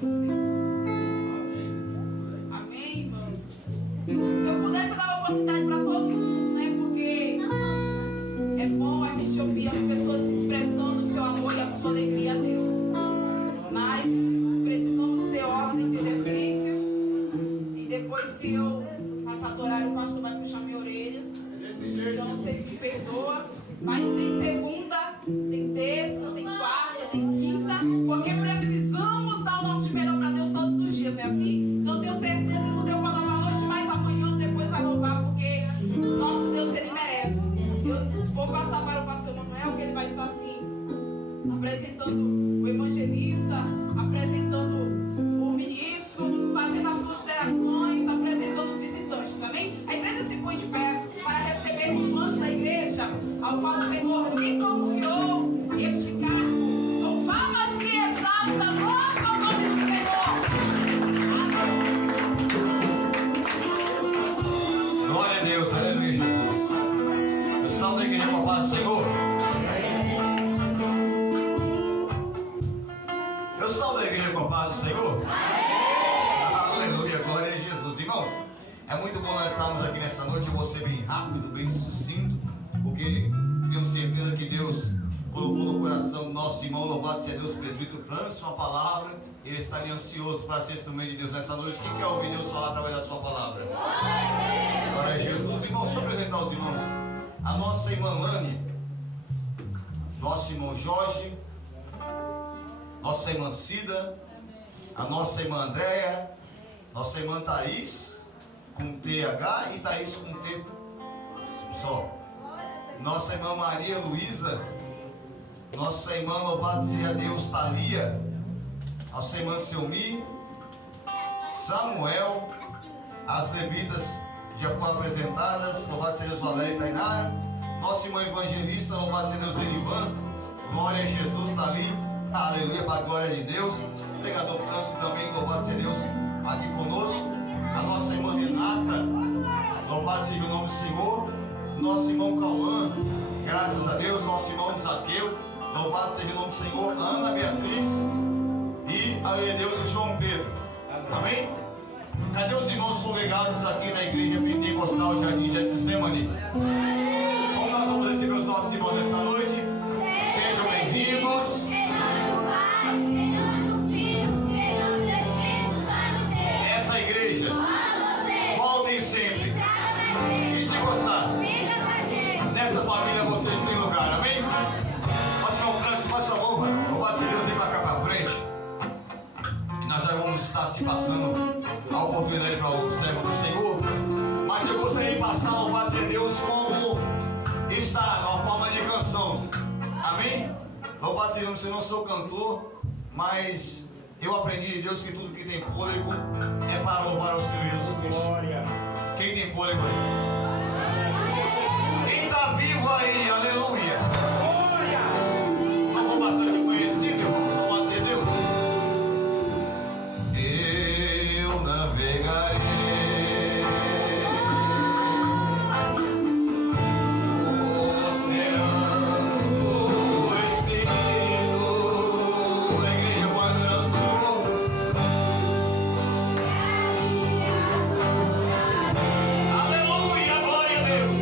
vocês. Amém, irmãos? Se eu pudesse, eu dava oportunidade para todo mundo, né? Porque é bom a gente ouvir as pessoas se expressando o seu amor e a sua alegria a Deus. Mas precisamos ter ordem de decência. E depois, se eu passar do horário, o pastor vai puxar minha orelha. Então vocês me perdoam. Mas tem segunda, tem terça, tem quarta, tem quinta. Porque precisamos dar o nosso melhor para Deus todos os dias, não é assim? Então tenho certeza que não deu para louvar hoje, mas amanhã depois vai louvar, porque nosso Deus, Ele merece. Eu vou passar para o pastor Manuel, que ele vai estar assim, apresentando o evangelista, apresentando o ministro, fazendo as considerações, apresentando os visitantes, amém? A igreja se põe de pé para recebermos o anjo da igreja, ao qual o Senhor lhe confiou este cargo. Com palmas que exalta, louva o nome do Senhor. Glória a Deus, aleluia, Jesus. Eu salve a igreja com a paz do Senhor. Eu salve a igreja com a paz do Senhor. Aleluia, glória a Jesus. Irmãos, é muito bom nós estarmos aqui nessa noite. Eu vou ser bem rápido, bem sucinto, porque tenho certeza que Deus colocou no coração do nosso irmão, louvado seja Deus, presbítero Francis, uma palavra. Ele está ali ansioso para ser instrumento de Deus nessa noite. Quem quer ouvir Deus falar através da sua palavra? Glória a Jesus. Irmãos, deixa eu apresentar os irmãos. A nossa irmã Lani, nosso irmão Jorge, nossa irmã Cida, a nossa irmã Andréia, nossa irmã Thaís, com TH e Thaís com T só. Nossa irmã Maria Luísa, nossa irmã, louvado seja Deus, Thalia, nossa irmã Selmi, Samuel, as levitas já foram apresentadas, louvado seja Deus, Valéria e Tainara, nossa irmã evangelista, louvado seja Deus, Elivan, glória a Jesus, está ali, aleluia, para a glória de Deus, pregador Francis também, louvado seja Deus, aqui conosco, a nossa irmã Renata, louvado seja o nome do Senhor, nosso irmão Cauã, graças a Deus, nosso irmão Zaqueu, louvado seja o nome do Senhor, Ana Beatriz e a Deus o João Pedro, amém? Cadê os irmãos congregados aqui na igreja Pentecostal Jardim Getsemane? Como nós vamos receber os nossos irmãos nessa noite? Sejam bem-vindos. Essa igreja, voltem sempre. E se gostar, nessa família vocês têm lugar, amém? Nosso irmão Francis, faz favor, louvado seja Deus, vem para cá para frente. E nós já vamos estar se passando a oportunidade para o servo do Senhor. Mas eu gostaria de passar, louvado seja Deus, como está, numa forma de canção. Amém? Louvado seja Deus, eu não sou cantor, mas eu aprendi de Deus que tudo que tem fôlego é para louvar ao Senhor Jesus Cristo. Glória. Quem tem fôlego aí? Quem está vivo aí? Aleluia. Glória. Louvor bastante conhecido, irmãos. Louvado seja Deus. Eu navegarei no oceano do Espírito. A igreja pode adorar o Senhor. Aleluia, glória a Deus.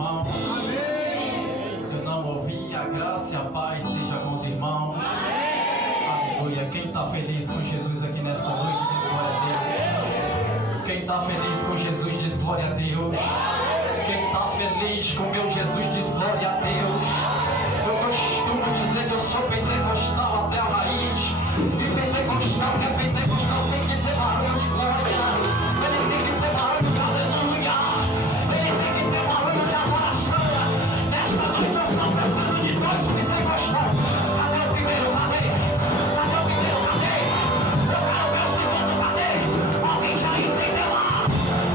irmãos? Eu não ouvi. A graça e a paz esteja com os irmãos. Aleluia. Quem está feliz com Jesus aqui nesta noite diz glória a Deus. Quem está feliz com Jesus diz glória a Deus. Quem está feliz com meu Jesus diz glória a Deus. Eu costumo dizer que eu sou pentecostal até a raiz. E pentecostal é pentecostal, tem que ter barulho de glória. Ele tem que ter barulho de aleluia. Ele tem que ter barulho de adoração. Nesta noite eu só preciso de dois pentecostais. Cadê o primeiro? Cadê? Cadê o primeiro? Cadê? Eu quero ver o segundo. Cadê? Alguém já entendeu lá?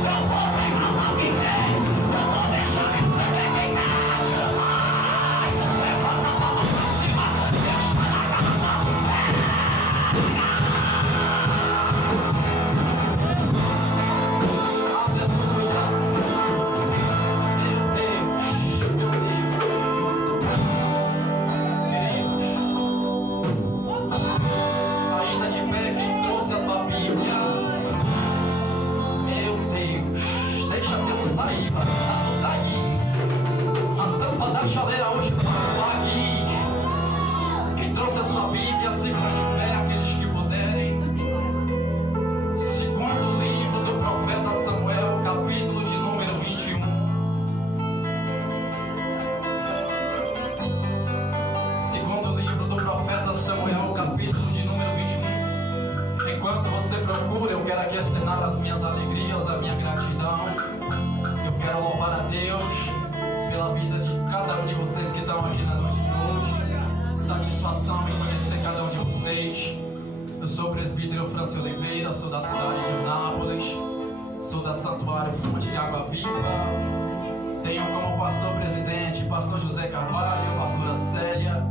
Eu vou reclamar quem tem. Eu vou deixar receber quem quer. Ai, levanta a palma pra cima. Deixa na casa. Chaleira hoje está aqui. Quem trouxe a sua Bíblia, se pé aqueles que puderem. Segundo livro do profeta Samuel, capítulo de número 21. Segundo livro do profeta Samuel, capítulo de número 21. Enquanto você procura, eu quero aqui externar as minhas alegrias, a minha gratidão. Eu quero louvar a Deus pela vida de cada um de vocês que estão aqui na noite de hoje. Satisfação em conhecer cada um de vocês. Eu sou o presbítero Francio Oliveira, sou da cidade de Eunápolis, sou da Santuário Fonte de Água Viva. Tenho como pastor presidente pastor José Carvalho, pastora Célia.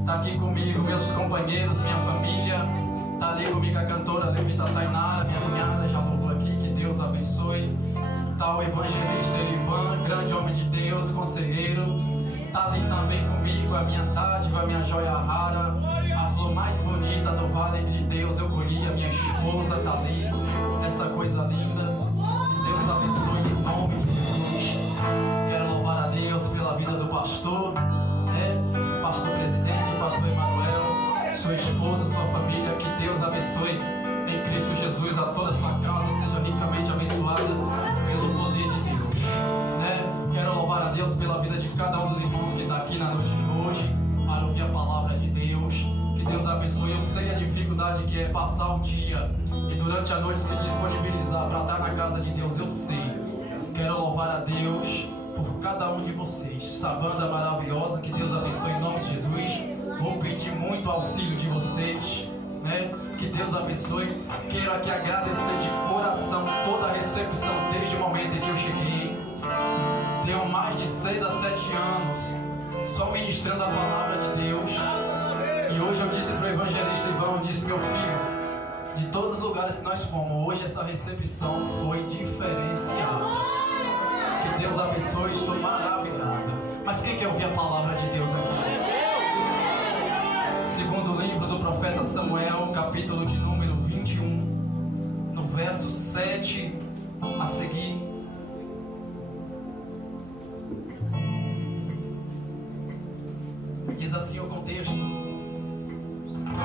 Está aqui comigo meus companheiros, minha família. Está ali comigo a cantora Levita Tainara, minha cunhada, já louvou aqui, que Deus abençoe. Está o evangelista Elivan, grande homem de Deus, conselheiro. Está ali também comigo a minha dádiva, a minha joia rara, a flor mais bonita do Vale de Deus. Eu colhi, a minha esposa está ali, essa coisa linda. Que Deus abençoe em nome de Jesus. Quero louvar a Deus pela vida do pastor, pastor presidente, pastor Emanuel, sua esposa, sua família. Que Deus abençoe em Cristo Jesus a toda a sua casa, seja ricamente abençoada pelo poder de Deus, Quero louvar a Deus pela vida de cada um dos irmãos que está aqui na noite de hoje para ouvir a palavra de Deus. Que Deus abençoe. Eu sei a dificuldade que é passar o dia e durante a noite se disponibilizar para estar na casa de Deus. Eu sei. Quero louvar a Deus por cada um de vocês. Essa banda maravilhosa, que Deus abençoe em nome de Jesus. Vou pedir muito auxílio de vocês, Que Deus abençoe. Quero aqui agradecer de coração toda a recepção desde o momento em que eu cheguei. Tenho mais de 6 a 7 anos só ministrando a palavra de Deus. E hoje eu disse para o evangelista Ivan, eu disse: meu filho, de todos os lugares que nós fomos, hoje essa recepção foi diferenciada. Que Deus abençoe, estou maravilhado. Mas quem quer ouvir a palavra de Deus aqui? Segundo livro do profeta Samuel, capítulo de número 21, no verso 7 a seguir. Diz assim o contexto: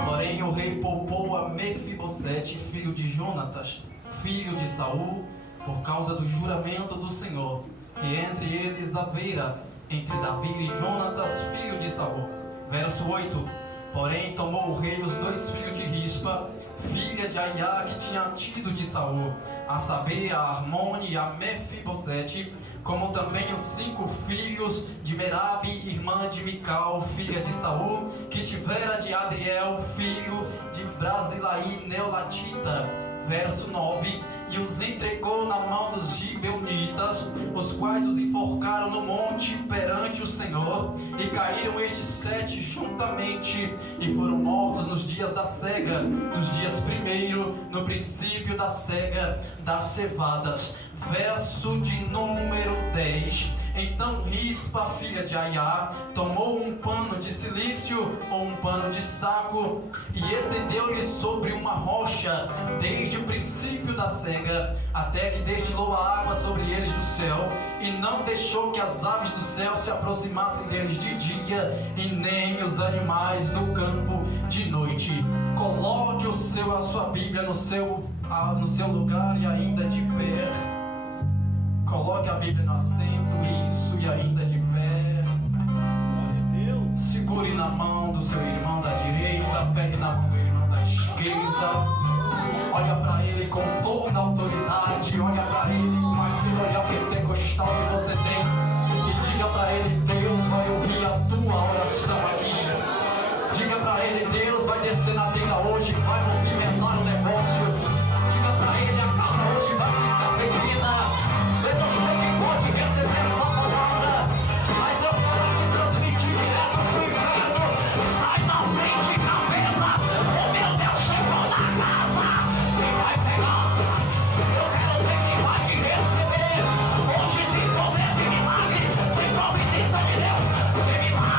porém o rei poupou a Mefibosete, filho de Jonatas, filho de Saul, por causa do juramento do Senhor, que entre eles haverá entre Davi e Jonatas, filho de Saul. Verso 8: porém tomou o rei os 2 filhos de Rispa, filha de Aiá, que tinha tido de Saul, a saber, a Armone e a Mefibosete, como também os 5 filhos de Merabe, irmã de Mical, filha de Saul, que tivera de Adriel, filho de Brasilaí, Neolatita. Verso 9: e os entregou na mão dos gibeonitas, os quais os enforcaram no monte perante o Senhor, e caíram estes 7 juntamente, e foram mortos nos dias da cega, nos dias primeiro, no princípio da cega das cevadas. verso de número 10. Então Rispa, filha de Aiá, tomou um pano de cilício ou um pano de saco e estendeu-lhe sobre uma rocha, desde o princípio da cega, até que destilou a água sobre eles do céu, e não deixou que as aves do céu se aproximassem deles de dia, e nem os animais do campo de noite. Coloque a sua Bíblia no seu lugar e ainda de pé. Coloque a Bíblia no assento, isso, e ainda de pé. Segure na mão do seu irmão da direita, pegue na mão do irmão da esquerda. Olha para ele com toda a autoridade, olha para ele com aquele olhar pentecostal que você tem e diga para ele: Deus vai ouvir a tua oração aqui. Diga para ele: Deus vai descer na tenda hoje, vai movimentar o negócio. Diga para ele: a casa hoje vai ficar pequena. Eu não sei quem pode receber essa palavra, mas eu vou aqui transmitir direto pro inferno. Sai da frente, capeta! O meu Deus chegou na casa e vai pegar. Eu quero ver quem vai te receber. Hoje tem poder de milagre, tem providência de Deus. Tem milagre!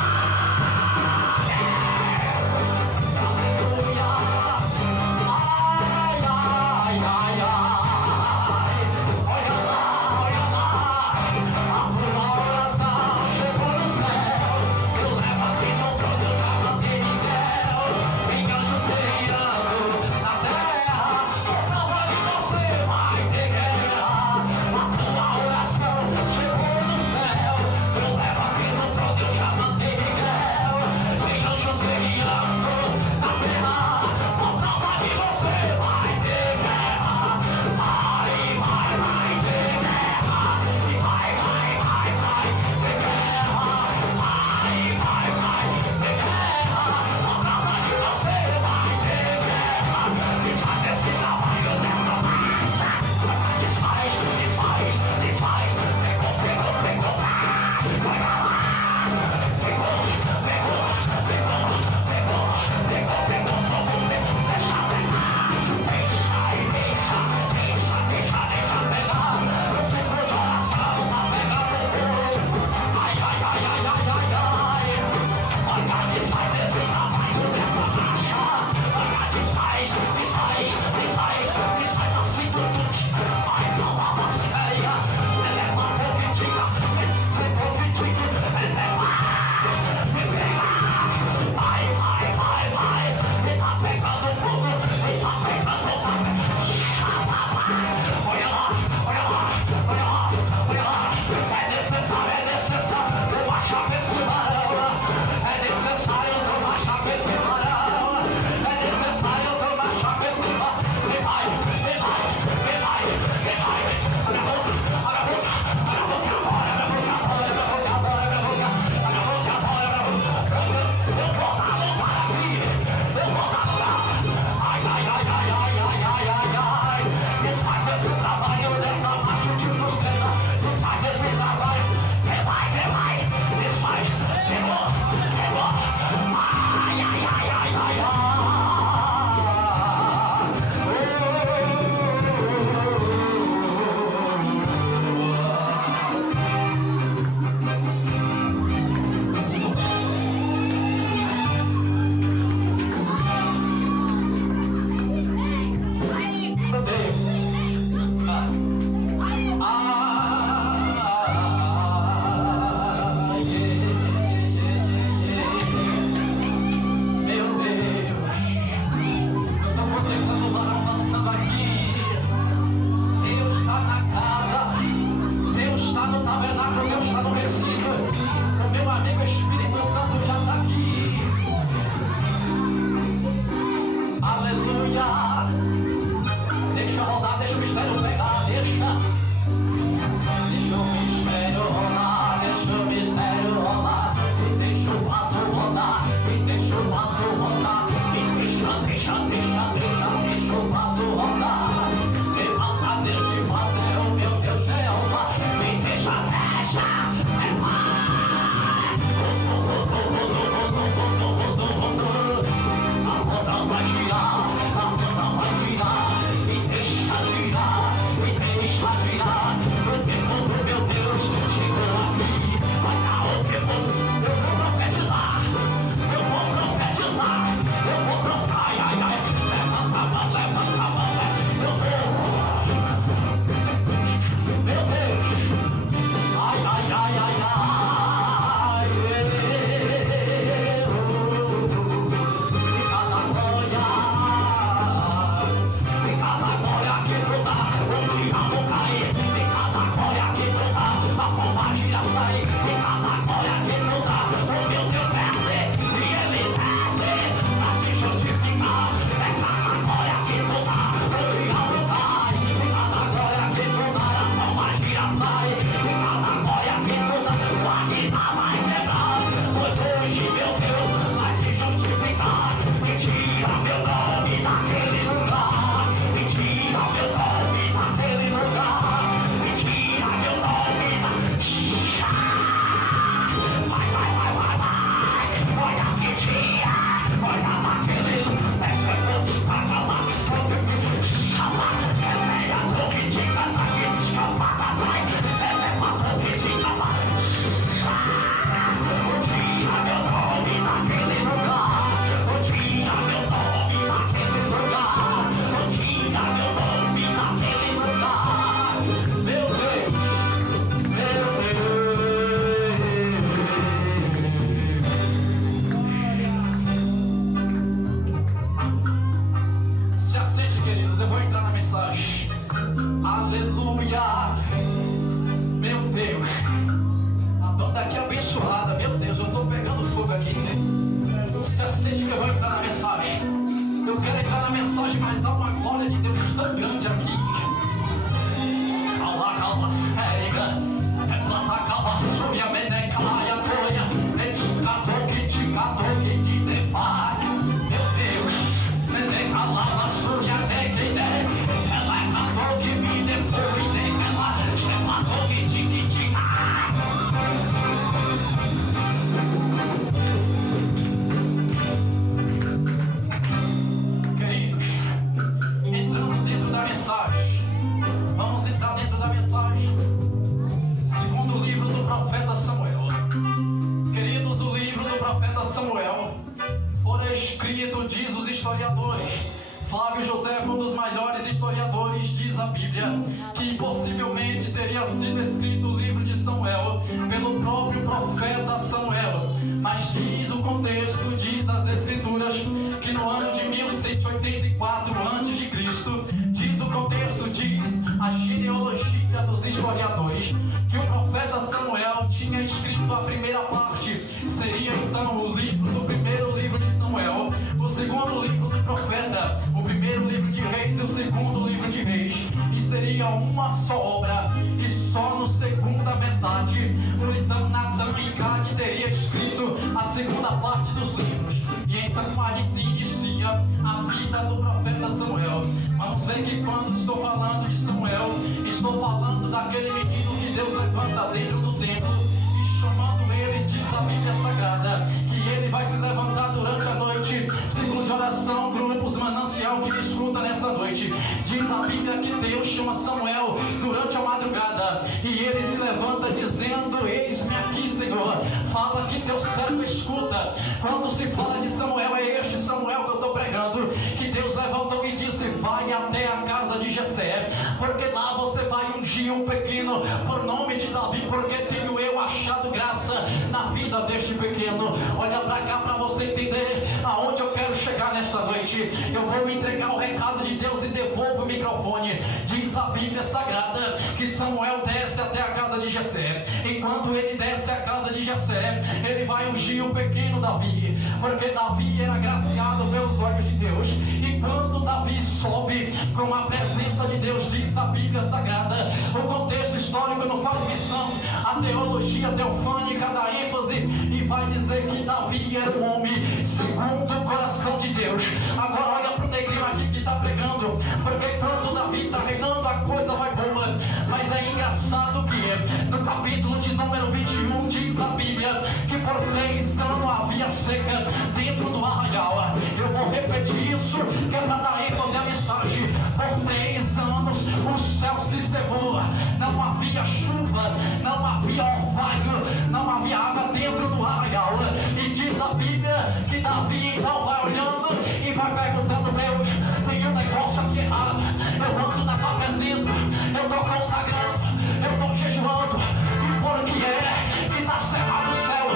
Aleluia! Ai, ai, ai, ai! Deixa Flávio José foi um dos maiores historiadores, diz a Bíblia, que possivelmente teria sido escrito o livro de Samuel pelo próprio profeta Samuel. Mas diz o contexto, diz as escrituras, que no ano de 1184 a.C., diz o contexto, diz a genealogia dos historiadores, que o profeta Samuel tinha escrito a primeira parte. Seria então o livro do primeiro livro de Samuel, o segundo livro do profeta, o primeiro livro de Reis e o segundo livro de Reis, e seria uma só obra. E só no segunda metade, o então Natan e Gad teria escrito a segunda parte dos livros. E então ali inicia a vida do profeta Samuel. Vamos ver que quando estou falando de Samuel, estou falando daquele menino que Deus levanta dentro do templo, e chamando ele, diz a Bíblia Sagrada, que ele vai se levantar durante a noite, ciclo de oração, grupos, manancial que me escuta nesta noite. Diz a Bíblia que Deus chama Samuel durante a madrugada, e ele se levanta dizendo: eis-me aqui, Senhor. Fala que teu servo escuta. Quando se fala de Samuel, é este Samuel que eu estou pregando, que Deus levantou e disse: vai até a casa de Jessé, porque lá você vai ungir um pequeno por nome de Davi, porque tenho eu achado graça na vida deste pequeno. Olha para cá para você entender aonde eu quero chegar nesta noite. Eu vou entregar o recado de Deus e devolvo o microfone. Diz a Bíblia Sagrada que Samuel desce até a casa de Jessé, e quando ele desce à casa de Jessé, ele vai ungir o pequeno Davi, porque Davi era agraciado pelos olhos de Deus. E quando Davi sobe com a presença de Deus, diz a Bíblia Sagrada, o contexto histórico não faz missão, a teologia teofânica dá ênfase, e vai dizer que Davi era um homem segundo o coração de Deus. Agora olha para o negrinho aqui que está pregando, porque quando Davi está reinando, a coisa vai boa. Mas é engraçado que no capítulo de número 21 diz a Bíblia que por 3 anos havia seca dentro do arraial. Eu vou repetir isso, que é para dar ênfase à mensagem. Por 3 anos o céu se secou, não havia chuva, não havia orvalho, não havia água dentro do arraial. E diz a Bíblia que Davi então vai olhando e vai perguntando: Deus, tem um negócio aqui errado. Eu ando na tua presença, eu estou consagrando, eu estou jejuando, e por que é que está cerrado o céu?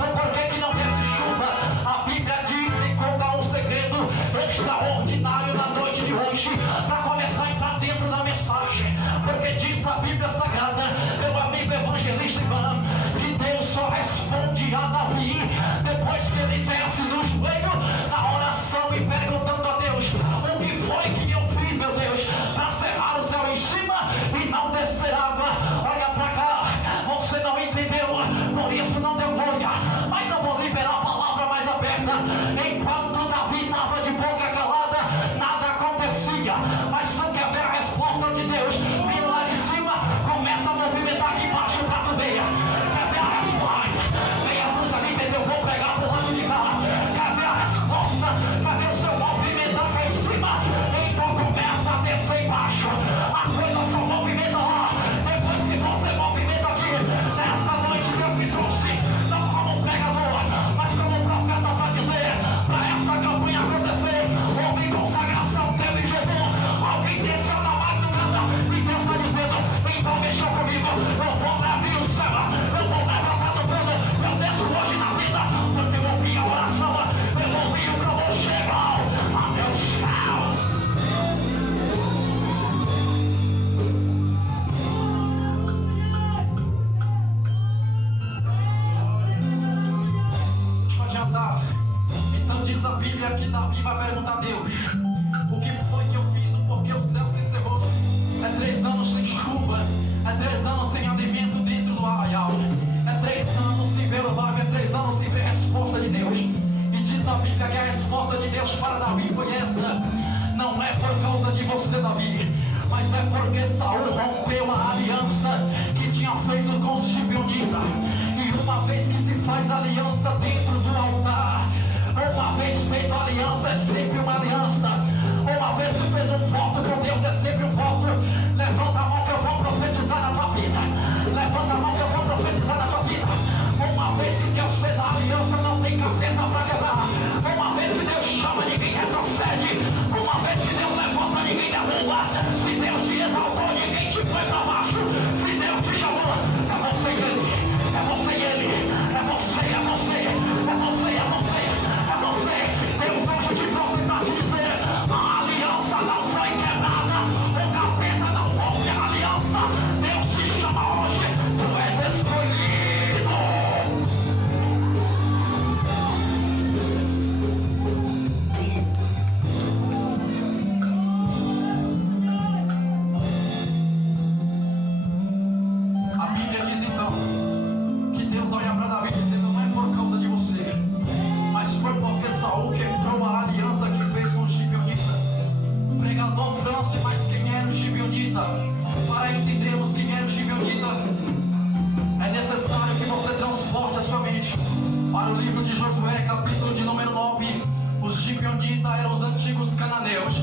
Ou por que não desce chuva? A Bíblia diz e conta um segredo extraordinário na noite de hoje, para começar a entrar dentro da mensagem. Porque diz a Bíblia Sagrada, meu amigo evangelista Ivan, que Deus só responde a Davi depois que ele desce no joelho na Bíblia que Davi vai perguntar a Deus: o que foi que eu fiz? O porquê o céu se encerrou? É 3 anos sem chuva, é 3 anos sem alimento dentro do arraial, é 3 anos sem ver o barco, é 3 anos sem ver a resposta de Deus. E diz a Bíblia que a resposta de Deus para Davi foi essa: não é por causa de você, Davi, mas é porque Saul rompeu a aliança que tinha feito com os gibeonitas. E uma vez que se faz aliança dentro do altar, uma vez feita a aliança é sempre uma aliança. Uma vez que fez um voto com Deus é sempre um voto. Levanta a mão que eu vou profetizar na tua vida. Levanta a mão que eu vou profetizar na tua vida. Uma vez que Deus fez a aliança, não tem capeta para quebrar. Uma vez que Deus chama, ninguém retrocede. Uma vez que Deus levanta, ninguém derruba. Se Deus te exaltou, ninguém te põe para baixo. Se Deus te chamou, é você e Ele. É você e Ele. É você, é você. É você, é você. É você. Deus hoje te trouxe para te dizer: a aliança não foi quebrada. O capeta não rompe a aliança. Deus te chama hoje. Tu és escolhido. A Bíblia diz então que Deus olha para Davi e diz: não é por causa de você, mas foi porque Saul quebrou a aliança que fez com os gibeonitas. Pregador Francis, mas quem era o gibeonita? Para entendermos quem era o gibeonita, é necessário que você transporte a sua mente para o livro de Josué, capítulo de número 9. Os gibeonitas eram os antigos cananeus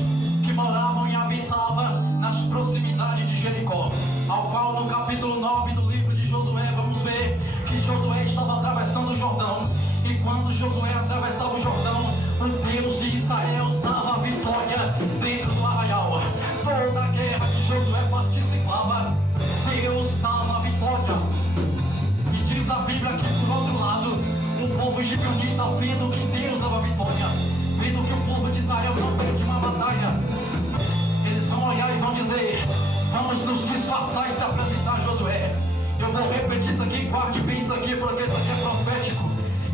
que moravam e habitavam nas proximidades de Jericó, ao qual no capítulo 9 do livro de Josué vamos ver que Josué estava atravessando o Jordão, e quando Josué atravessava o Jordão, o Deus de Israel dava vitória dentro do arraial. Toda a guerra que Josué participava, Deus dava vitória. E diz a Bíblia que por outro lado, o povo gibeonita, vendo que Deus dava vitória, vendo que o povo de Israel não perde uma batalha, eles vão olhar e vão dizer: vamos nos disfarçar e se apresentar a Josué. Eu vou repetir isso aqui, guarde bem isso aqui, porque isso aqui é profético.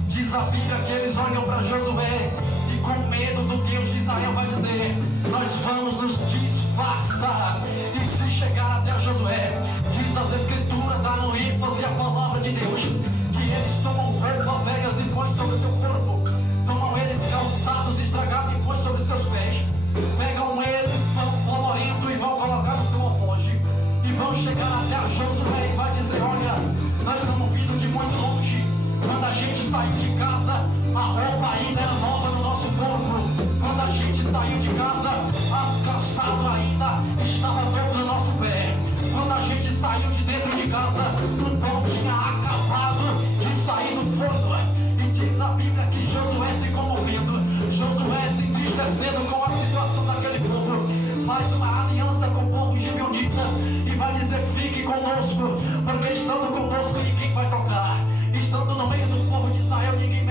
Diz a Bíblia que eles olham para Josué e com medo do Deus de Israel vai dizer: nós vamos nos disfarçar. E se chegar até Josué, diz as escrituras, dão ênfase à palavra de Deus, que eles tomam roupas velhas e põem sobre o teu corpo, tomam eles calçados estragados e põem sobre os seus pés, pegam eles, vão colorindo e vão colocar no seu alforje, e vão chegar até a Josué e vai dizer: olha, nós estamos vindo de muito longe. Quando a gente saiu de casa, a roupa ainda era nova no nosso corpo. Quando a gente saiu de casa, as calçadas ainda estavam dentro do nosso pé. Quando a gente saiu de dentro de casa, o pão tinha acabado de sair do forno. E diz a Bíblia que Josué se comovendo, Josué se entristecendo com a situação daquele povo, faz uma aliança com o povo gibeonita e vai dizer: fique conosco, porque estando conosco ninguém vai tocar. Estando no meio do povo de Israel, ninguém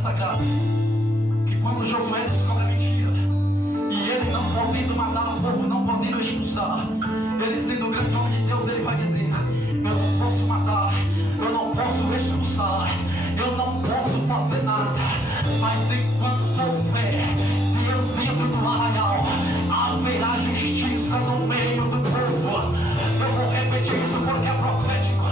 sagrada, que quando Josué descobre a mentira, e ele não podendo matar o povo, não podendo expulsar, ele sendo o grande homem de Deus, ele vai dizer: eu não posso matar, eu não posso expulsar, eu não posso fazer nada, mas enquanto houver Deus dentro do arraial, haverá justiça no meio do povo. Eu vou repetir isso porque é profético.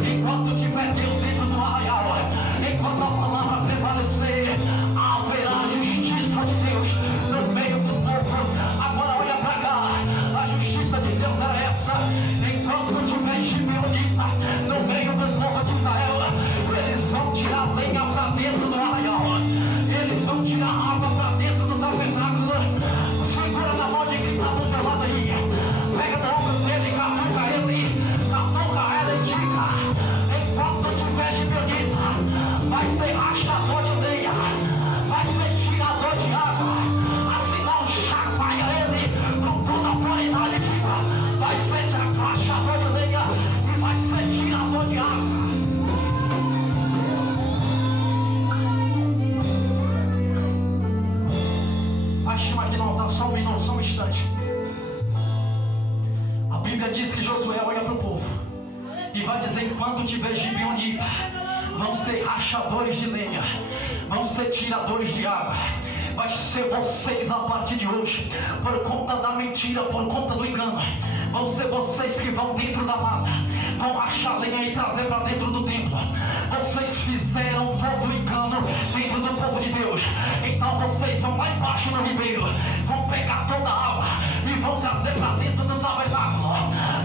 Enquanto tiver Deus dentro do arraial, enquanto a palavra prevalecer, haverá justiça de Deus no meio do povo. Agora olha pra cá, a justiça de Deus era essa. Enquanto tiver gibeonita no meio do povo de Israel, eles vão tirar lenha pra dentro do arraial, eles vão tirar água pra dentro do tabernáculo. Segura na mão de quem tá do seu lado aí, pega no ombro dele, catuca ela e diga: enquanto tiver gibeonita, vai ser rachador de lenha, vai ser tirador de água. Assim não chacoalha ele com toda a autoridade, diga: vai ser rachador de lenha e vai ser tirador de água. Baixinho aqui no altar, só um minuto, só um instante. A Bíblia diz que Josué olha para o povo e vai dizer: enquanto tiver gibeonita, vão ser rachadores de lenha, vão ser tiradores de água. Vai ser vocês a partir de hoje, por conta da mentira, por conta do engano, vão ser vocês que vão dentro da mata, vão rachar lenha e trazer para dentro do templo. Vocês fizeram todo o engano dentro do povo de Deus, então vocês vão lá embaixo no ribeiro, vão pegar toda a água e vão trazer para dentro do tabernáculo.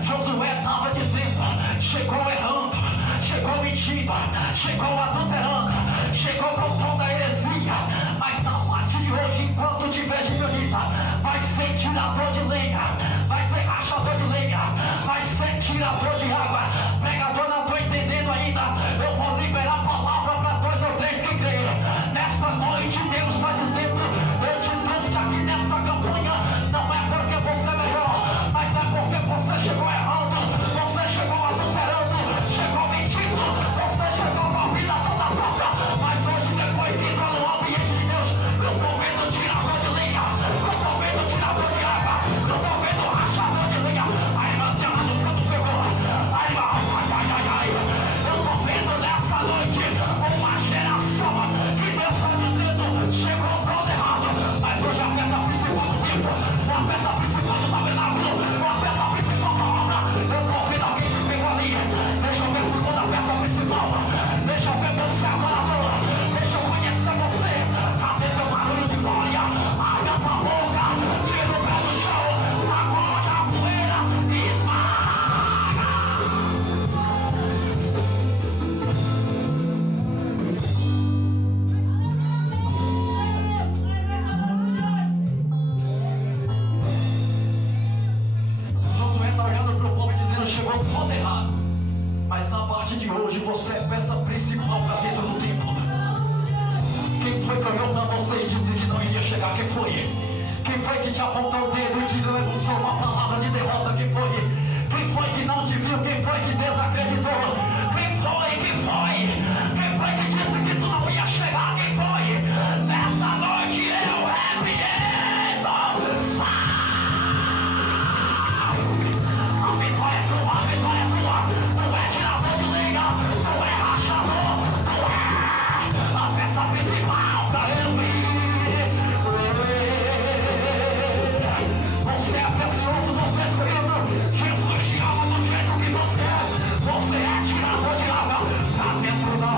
Josué estava dizendo: chegou errando, chegou mentindo, chegou adulterando, chegou com toda a heresia, mas a partir de hoje, enquanto tiver gibeonita, vai ser tirador de lenha, vai ser rachador de lenha, vai ser tirador de água. Pregador, não estou entendendo ainda. Eu vou liberar a palavra para 2 ou 3 que creem. Nesta noite Deus está dizendo: eu te trouxe aqui nessa campanha, não é porque você é melhor, mas é porque você chegou errando, você chegou adulterando, chegou mentindo, você chegou com a vida toda pronta. Mas hoje, depois de entrar no ambiente de Deus, eu estou vendo tirador de lenha, eu estou vendo tirador de água, eu estou vendo rachador de lenha. Aí você lá no fundo pegou, aí vai, eu estou vendo nessa noite uma geração que Deus está dizendo: chegou pronto errado, mas hoje a peça principal do tempo, a peça principal do tabernáculo, a peça principal da obra. Eu estou vendo alguém que pegou ali. Deixa eu ver a segunda peça principal, deixa eu ver você adorador, deixa eu conhecer você. Cadê seu barulho de glória? Abre a tua boca, tira o pé do chão, sacode a poeira e esmaga. Josué está olhando para o povo e dizendo: chegou todo errado, mas a partir de hoje você é peça principal para dentro do templo. Quem foi que olhou para você e disse que não iria chegar? Quem foi? Quem foi que te apontou o dedo e te lançou uma palavra de derrota? Quem foi? Quem foi que não te viu? Quem foi que desacreditou? Quem foi? Quem foi? Quem foi que disse que tu não ia chegar? Quem foi? Nessa noite eu repreendo. A vitória é tua, a vitória é tua. Tu é tirador de lenha, tu é rachador, tu é a peça principal da Você é precioso, você é escolhido. Jesus te ama do jeito que você é. Você é tirador de água pra dentro da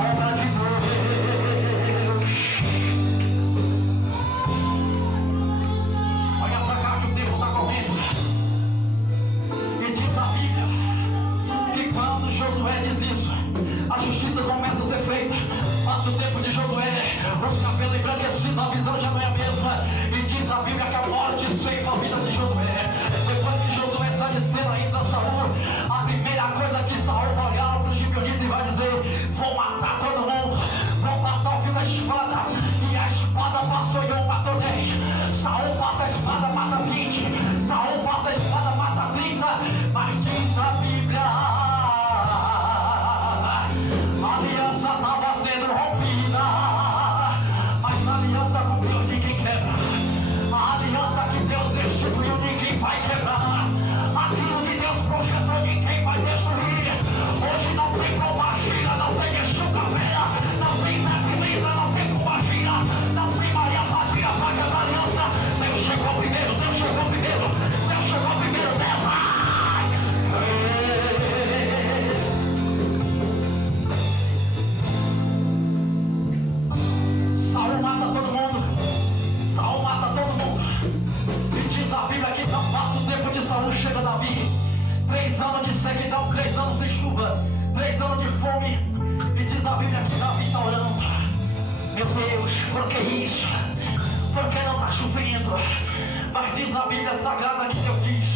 sei que estão 3 anos sem chuva, 3 anos de fome. E diz a Bíblia que Davi está orando: meu Deus, por que isso? Por que não está chovendo? Mas diz a Bíblia Sagrada que Deus diz: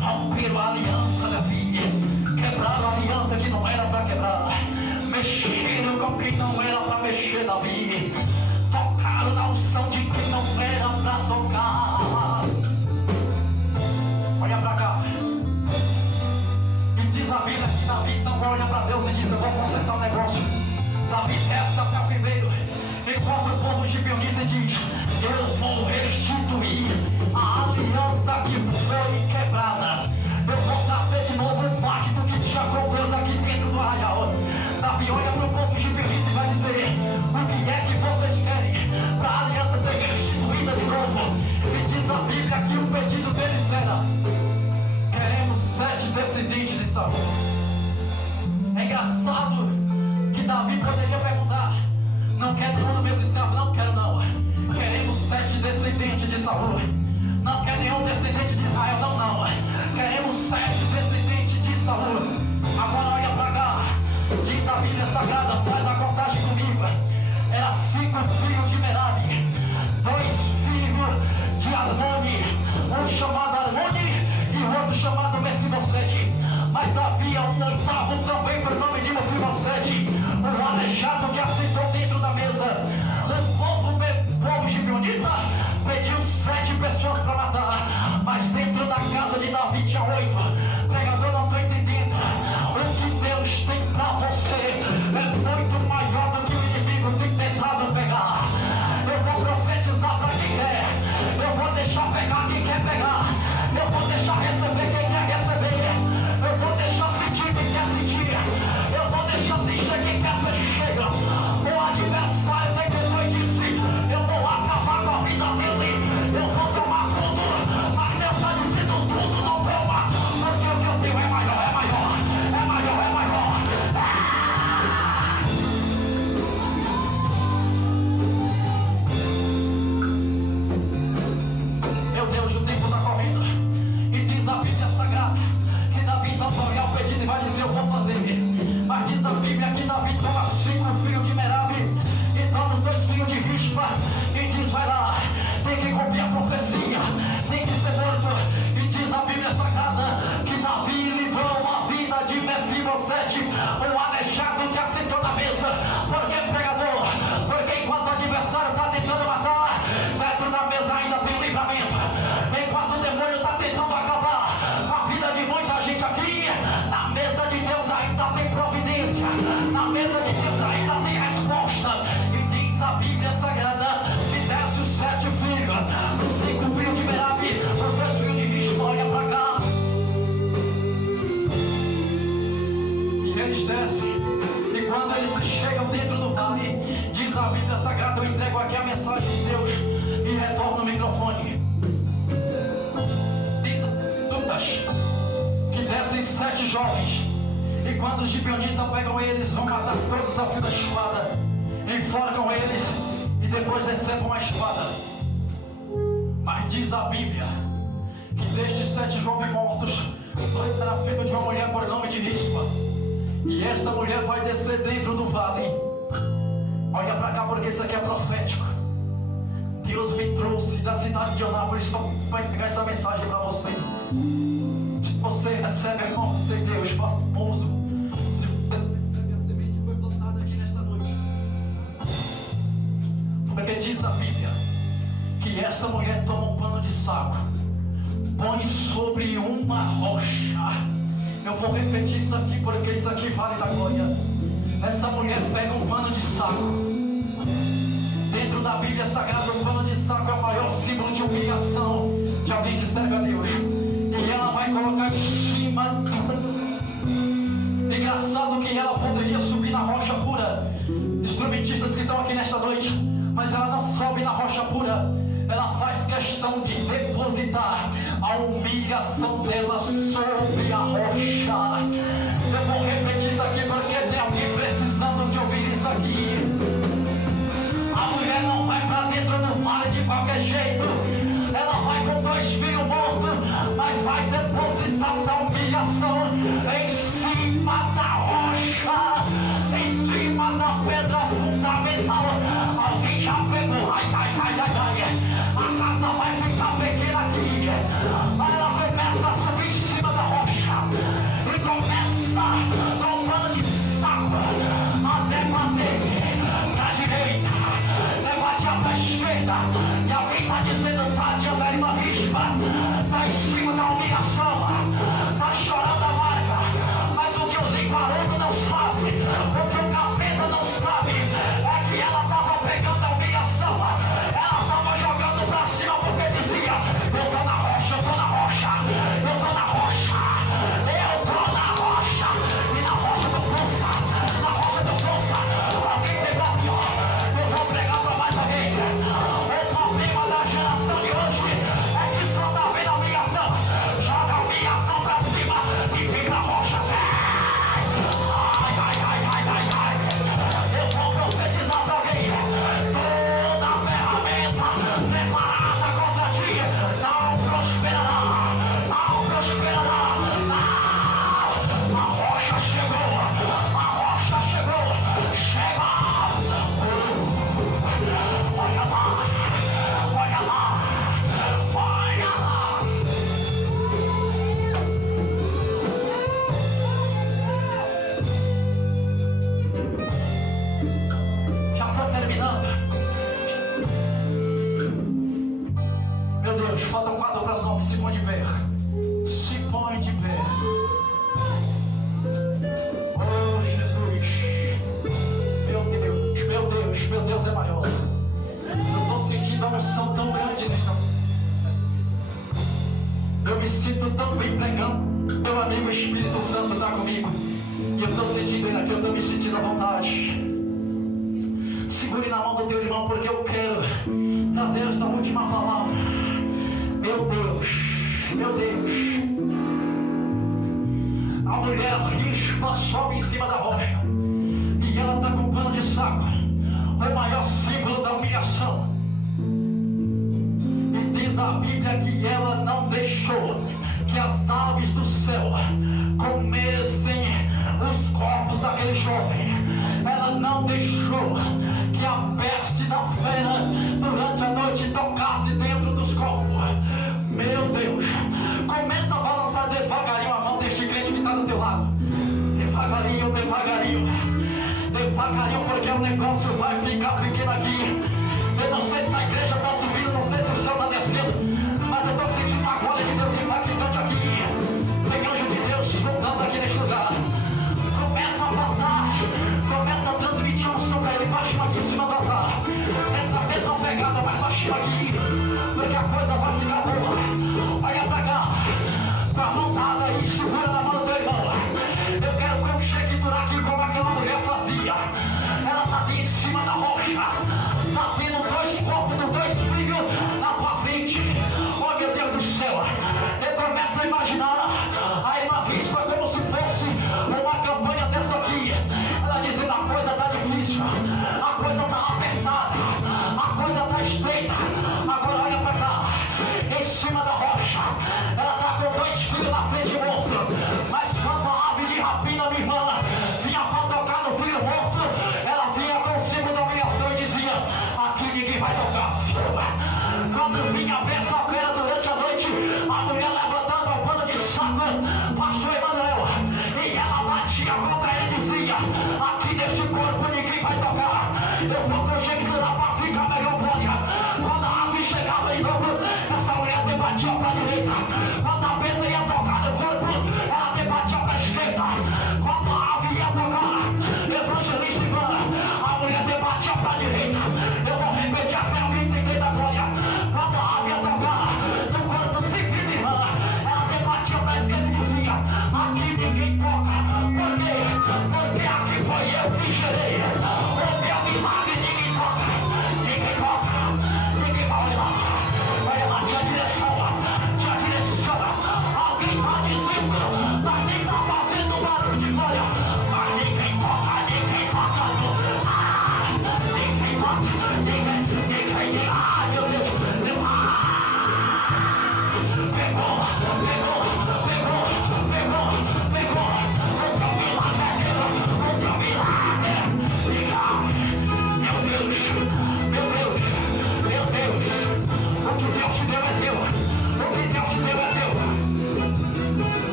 romperam a aliança, Davi, quebraram a aliança que não era para quebrar, mexeram com quem não era para mexer, Davi, tocaram na unção de quem não era para tocar. Olha para cá. E diz a Bíblia que Davi então olha para Deus e diz: eu vou consertar o negócio. Davi desce até o primeiro, encontra o povo gibeonita e diz: eu vou restituir a aliança que foi quebrada. Eu vou trazer de novo o pacto que tinha com Deus aqui dentro do arraial. Davi olha para o povo gibeonita e vai dizer: o que é que vocês querem para a aliança ser restituída de novo? E diz a Bíblia que o pedido deles era: queremos 7 descendentes de Saul. É engraçado que Davi poderia perguntar: não quero nenhum dos meus escravos? Não quero não. Queremos 7 descendentes de Saul. Não quer nenhum descendente de Israel? Não. Queremos 7 descendentes de Saul. Agora olha para cá. Diz a Bíblia Sagrada, faz a contagem comigo. Era 5 filhos de Merari, 2 filhos de Armoni, um chamado Armoni e o outro chamado Mefibosete. Mas havia um 8º também por nome de Mefibosete, o aleijado que assentou dentro da mesa. O povo gibeonita pediu 7 pessoas para matar, mas dentro da casa de Davi tinha 8. Pregador, não estou entendendo. O que Deus tem para você é muito maior do que o inimigo tem tentado pegar. Eu vou profetizar para quem quer. Eu vou deixar pegar quem quer pegar. Eu vou deixar receber quem quer receber. Eu vou deixar sentir quem quer sentir. Eu vou deixar sentir quem quer ser chega. O adversário tem que foi disse: eu vou acabar com a vida dele. Eu vou tomar tudo. Mas Deus está dizendo: tudo não toma. Porque o que eu tenho é maior, é maior. É maior, é maior. Meu Deus, o tempo está correndo. E diz a Bíblia Sagrada que Davi então vai olhar o pedido e vai dizer: eu vou fazer. Mas diz a Bíblia que Davi toma 5 filhos de Merari e toma os 2 filhos de Rispa e diz: vai lá, tem que cumprir a profecia, tem que ser morto. E diz a Bíblia Sagrada que Davi livrou a vida de Mefibosete, o aleijado que assentou na mesa. Por que, pregador? Porque enquanto o adversário está tentando matar, dentro da mesa ainda tem livramento. Enquanto o demônio está tentando acabar com a vida de muita gente aqui, na mesa de Deus ainda tem providência, na mesa de Deus ainda tem resposta. E diz a Bíblia Sagrada que desce os 7 filhos, os 5 filhos de Merari, os 2 filhos de Rispa. Olha para cá. E eles descem, e quando eles chegam dentro do vale, diz a Bíblia Sagrada, eu entrego aqui a mensagem de Deus e retorno o microfone. Diz Lucas que descem 7 jovens, e quando os gibeonitas pegam eles, vão matar todos a fio da espada, enforcam eles e depois decepam a espada. Mas diz a Bíblia que destes 7 jovens mortos, 2 eram filhos de uma mulher por nome de Rispa, e esta mulher vai descer dentro do vale. Olha para cá, porque isso aqui é profético. Deus me trouxe da cidade de Anápolis para entregar essa mensagem para você. Se você recebe, irmão, você Deus faz pouso. Se você recebe, a semente foi plantada aqui nesta noite. Porque diz a Bíblia que esta mulher toma um pano de saco, põe sobre uma rocha. Eu vou repetir isso aqui porque isso aqui vale da glória. Essa mulher pega um pano de saco. Dentro da Bíblia Sagrada, o pano de saco é o maior símbolo de humilhação de alguém que serve a Deus. E ela vai colocar em cima. Engraçado que ela poderia subir na rocha pura. Instrumentistas que estão aqui nesta noite, mas ela não sobe na rocha pura. Ela faz questão de depositar a humilhação dela sobre a rocha. Eu vou repetir isso aqui porque tem alguém precisando de ouvir isso aqui. A mulher não vai para dentro do vale de qualquer jeito. Ela vai com 2 filhos mortos, mas vai depositar a humilhação em vida. E alguém está dizendo, Deus era uma rispa, está em cima da humilhação, está chorando a marca, mas o que os enquarandos não sabem, o que o capeta não sabe, é que ela estava pegando a humilhação, ela estava jogando pra cima porque dizia, eu tô na rocha, eu tô na rocha, eu tô na rocha, eu tô na rocha, e na rocha do força, na rocha do força, alguém pegou aqui, ó, eu vou pregar pra mais alguém. O problema da geração de hoje é que só tá vendo a humilhação, joga a humilhação pra cima e fica a rocha. Ai, ai, ai, ai, ai, ai, eu vou profetizar pra alguém, toda ferramenta preparada contra ti não prosperará, não prosperará, não. A rocha chegou, a rocha chegou, chega. Olha lá, olha lá, olha lá. Já estou terminando. Meu Deus, faltam 4 para as 9. Se põe de pé. Se põe de pé. Oh, Jesus. Meu Deus, meu Deus, meu Deus é maior. Eu estou sentindo uma unção tão grande nesta. Eu me sinto tão bem pregando. Meu amigo Espírito Santo está comigo. E eu estou sentindo ele aqui, eu estou me sentindo à vontade. Segure na mão do teu irmão, porque eu quero trazer esta última palavra. Meu Deus, meu Deus. A mulher rispa sobe em cima da rocha. E ela está com pano de saco, o maior símbolo da humilhação. E diz a Bíblia que ela não deixou que as aves do céu comessem os corpos daquele jovem. Ela não deixou que a peste da fera durante a noite tocasse dentro dos corpos. Meu Deus, começa a balançar devagarinho a mão deste crente que está do teu lado. Devagarinho, devagarinho, devagarinho, porque o negócio vai ficar pequeno aqui. Eu não sei se a igreja está subindo, não sei se o céu está descendo, mas eu estou sentindo uma glória de Deus impactante aqui. Tem anjo de Deus voltando aqui neste lugar. Começa a passar, começa a transmitir um som para ele, baixo aqui em cima do altar. Essa mesma pegada, mas baixo aqui, porque a coisa vai ficar boa. Olha pra cá, com a mão dada aí, segura na mão do teu irmão. Eu quero conjecturar aqui como aquela mulher fazia. Ela está ali em cima da rocha, está tendo 2 corpos dos 2 filhos na tua frente. Oh meu Deus do céu, eu começo a imaginar a irmã Rispa como se fosse uma campanha dessa aqui. Ela dizendo, a coisa está difícil, a coisa está apertada, a coisa está estreita. Agora olha para cá, em cima da rocha, ela está com 2 filhos na frente do outro. Mas quando a ave de rapina, minha irmã, vinha para tocar no filho morto, ela vinha com o símbolo da humilhação e dizia, aqui ninguém vai tocar, filho. Quando vinha a benção-feira durante a noite, a mulher levantava o pano de saco, pastor Emanuel, e ela batia contra ele e dizia, aqui neste corpo ninguém vai tocar. Eu vou conjecturar para ficar melhor glória. Quando a ave chegava de novo, essa mulher debatia para a direita. Quando a bênção ia tocar no corpo, ela debatia para a esquerda. Quando a ave ia tocar, evangelista Ivana, a mulher debatia para a direita. Eu vou repetir até alguém entender da glória. Quando a ave ia tocar,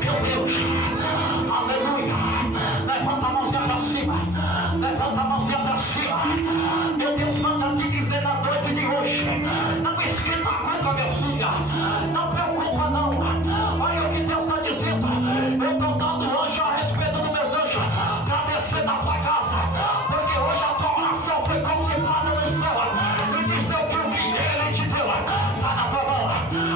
Meu Deus, aleluia. Levanta a mãozinha para cima, levanta a mãozinha para cima. Meu Deus, manda te dizer na noite de hoje: não esquenta a cuca, minha filha, não preocupa não. Olha o que Deus está dizendo: eu estou dando anjo a respeito dos meus anjos para descer da tua casa, porque hoje a tua oração foi contemplada no céu. E diz Deus que o que ele te deu está na tua mão.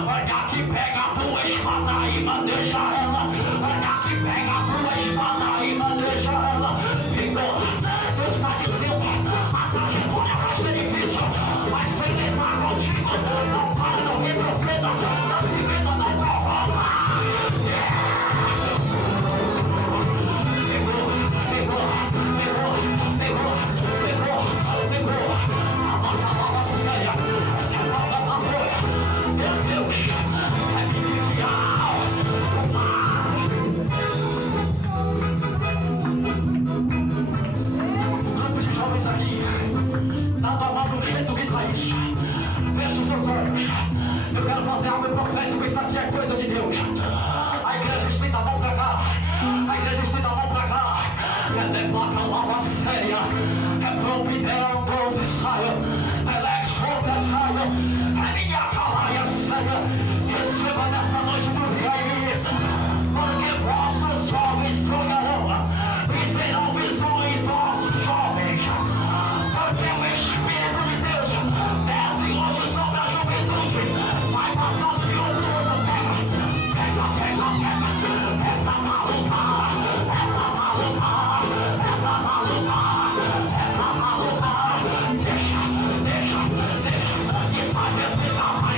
Olha aqui, pega a tua espada e maneja ela. Olha aqui, pega a tua espada e maneja ela. Então, Deus está dizendo: a trajetória vai ser difícil, vai ser levar contigo. Não para, não retroceda, não se venda na tua roupa. Pegou. A nova séria, a nova patrulha. Meu Deus, é ministerial. Grupo de jovens aqui, nada mal do jeito que está isso. Feche os seus olhos. Eu quero fazer algo profético, isso aqui é coisa de Deus. A igreja estende a mão pra cá. A igreja estende a mão pra cá. É de placa nova séria. É providão, Deus Israel. É Lex Forte Israel. É minha calaia séria. Receba nessa noite do dia aí. Porque vossos jovens sonharão e terão visões, vossos jovens. Porque o Espírito de Deus desce hoje sobre a juventude. Vai passando de um todo. Pega. Essa maluca. Deixa. Desfaz esse tamanho.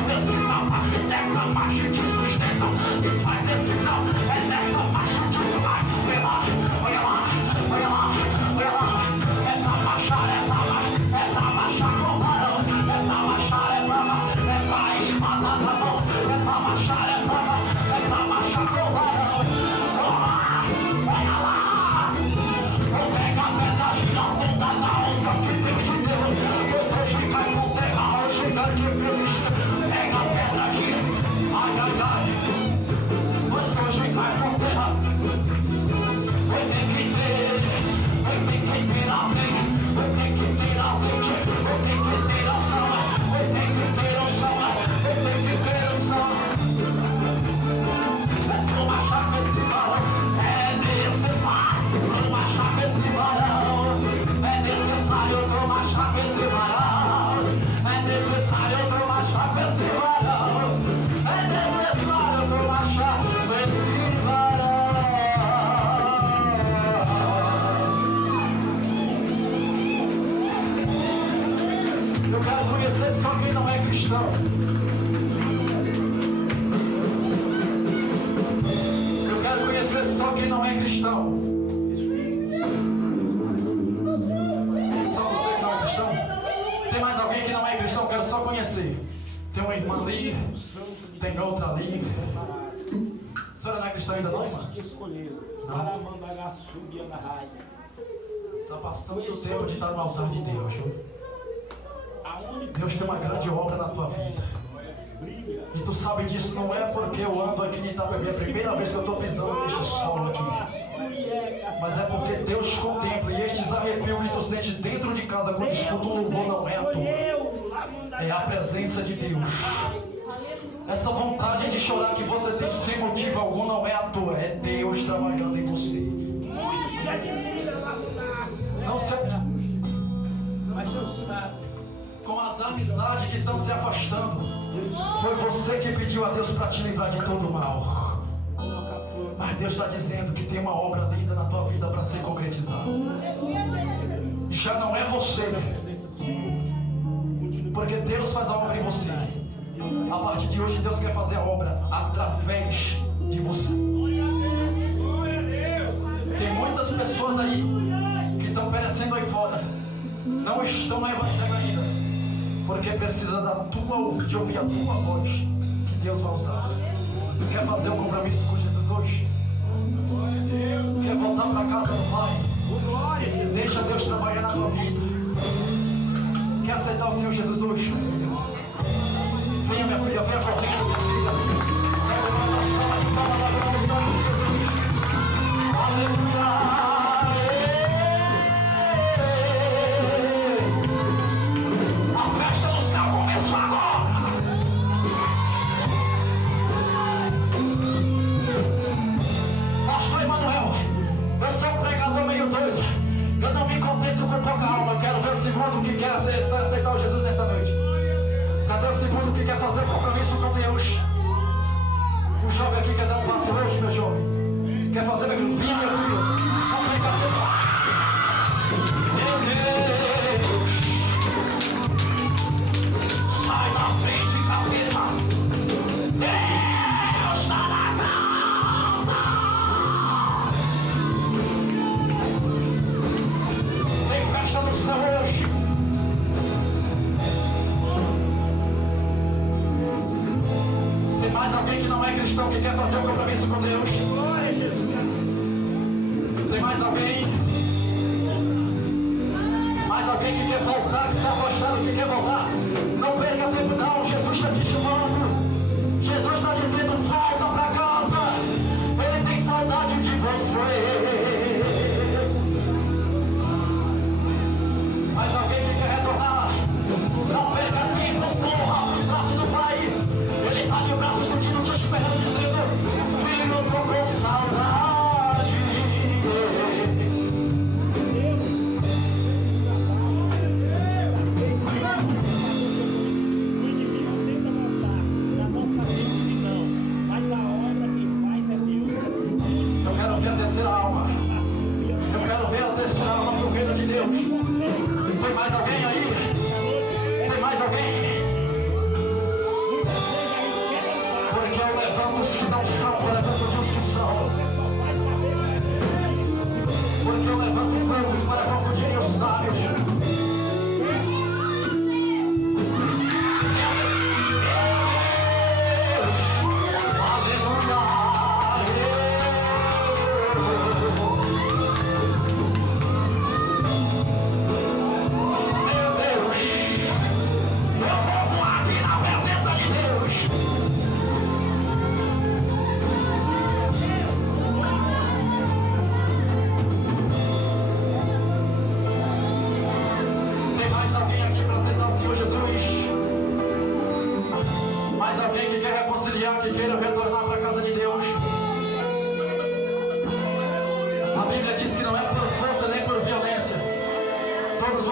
Desfaz esse não, nessa marcha te sustenta. Desfaz esse não, é nessa marcha te sustenta. Olha lá, olha lá, olha lá, olha lá. É pra baixar, é pra baixar com varão. É pra baixar, é pra espada na mão. É pra baixar, é pra baixar com varão. Olha lá, pega a pedra, gira a ponta da onça que Deus te deu. Deus hoje vai com terra, hoje vai te ver. Pega a pedra, gira, ai, ai, ai. Deus hoje vai com terra. Vai ter que ter azeite, vai ter que ter azeite, vai ter que ter ação, vai ter que ter ação, vai ter que ter ação. É toma chave esse varão, é necessário toma chave esse varão, é necessário tomar chave esse varão, é necessário tomar chave esse varão, é necessário tomar chave esse varão. Eu quero conhecer só quem não é cristão. Eu quero conhecer só quem não é cristão. Só você que não é cristão? Tem mais alguém que não é cristão? Quero só conhecer. Tem uma irmã ali, tem outra ali. A senhora não é cristã ainda não, irmã? Está passando o tempo de estar no altar de Deus. Deus tem uma grande obra na tua vida. E tu sabe disso, não é porque eu ando aqui em Itapevi, é a primeira vez que eu estou pisando neste solo aqui. Mas é porque Deus contempla, e estes arrepios que tu sente dentro de casa quando escuta o louvor não é à toa. É a presença de Deus. Essa vontade de chorar que você tem sem motivo algum não é à toa, é Deus trabalhando em você. Não se... Com as amizades que estão se afastando, foi você que pediu a Deus para te livrar de todo o mal. Mas Deus está dizendo que tem uma obra linda na tua vida para ser concretizada. Já não é você, porque Deus faz a obra em você. A partir de hoje Deus quer fazer a obra através de você. Tem muitas pessoas aí que estão perecendo aí fora, não estão no evangelho ainda, porque precisa de ouvir a tua voz, que Deus vai usar. Quer fazer um compromisso com Jesus hoje? Quer voltar para casa do Pai? Deixa Deus trabalhar na tua vida. Quer aceitar o Senhor Jesus hoje? Venha, minha filha, venha correndo, minha filha. Pega uma oração aí, fala lá para o Senhor Jesus. Aleluia. Eu não me contento com pouca alma, eu quero ver o segundo que quer aceitar o Jesus nesta noite. Cadê o segundo que quer fazer compromisso com Deus? O jovem aqui quer dar um passo hoje, meu jovem. Quer fazer meu filho, meu filho? Não vem cá, meu Deus! Sai da frente, capeta! Deus está na causa! Tem festa no céu hoje! Tem mais alguém que não é cristão que quer fazer um compromisso com Deus? Glória a Jesus! Tem mais alguém? Mais alguém que quer voltar, que está gostando, que quer voltar? Não perca tempo não, Jesus está te chamando. Jesus está dizendo, volta para casa. Ele tem saudade de você. Mais alguém que quer retornar? Não perca tempo, corra nos braços do Pai. Ele está de braços estendidos te esperando, dizendo, filho, eu tô com saudade.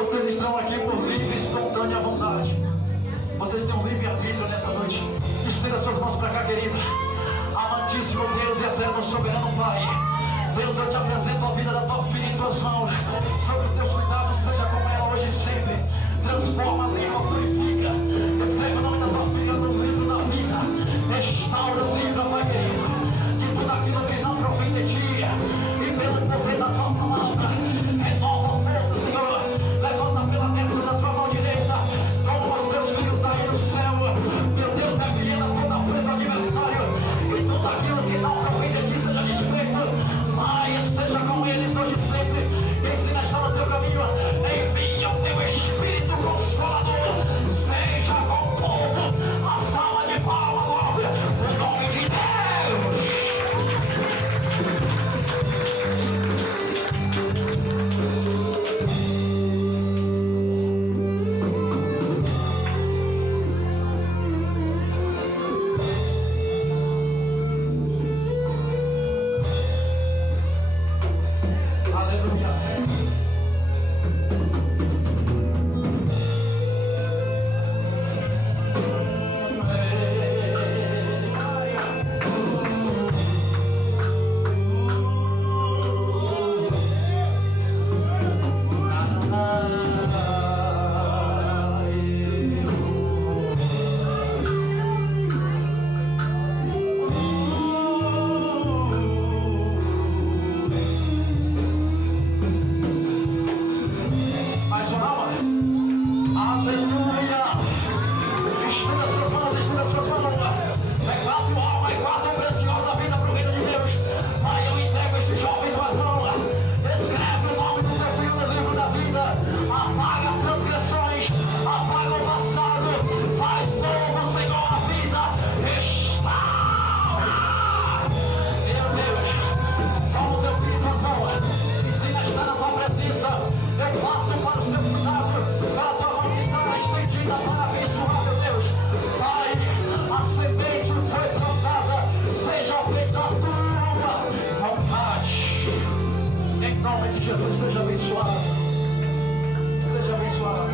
vocês estão aqui por livre e espontânea vontade. Vocês têm um livre-arbítrio nessa noite. Estenda suas mãos para cá, querida. Amantíssimo Deus e eterno soberano Pai, Deus, eu te apresento a vida da tua filha em tuas mãos. Sobre os teus cuidados, seja como ela hoje e sempre. Transforma, limpa, purifica. Escreve o nome da tua filha no livro da vida. Restaura o livro, Pai querido, de tudo aquilo que não provém de ti. E pelo poder da tua palavra, renova a força, Senhor. Levanta pela dentro da tua mão direita. Toma os teus filhos aí no céu. Meu Deus, repreenda toda a frente do adversário. E tudo aquilo que não provém de ti seja desfeito. Pai, esteja com eles hoje e sempre. Ensina a estar no teu caminho. Envia o teu Espírito Consolador. Seja com o povo. A salva de palma, Lord. O nome de Deus. Seja abençoado. Seja abençoado.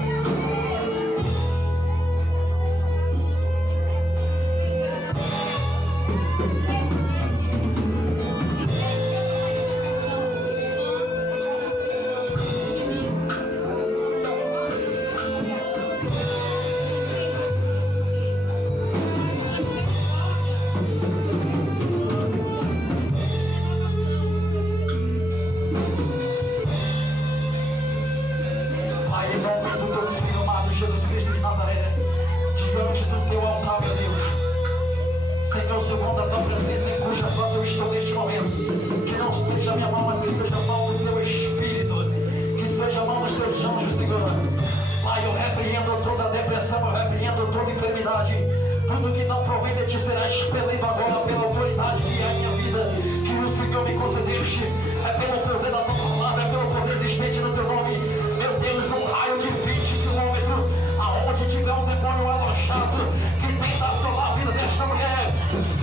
Tudo que não provém de ti será expelido agora pela autoridade que é a minha vida, que o Senhor me concedeste. É pelo poder da tua palavra, é pelo poder existente no teu nome. Meu Deus, um raio de 20 quilômetros, aonde tiver um demônio alojado que tenta assolar a vida desta mulher,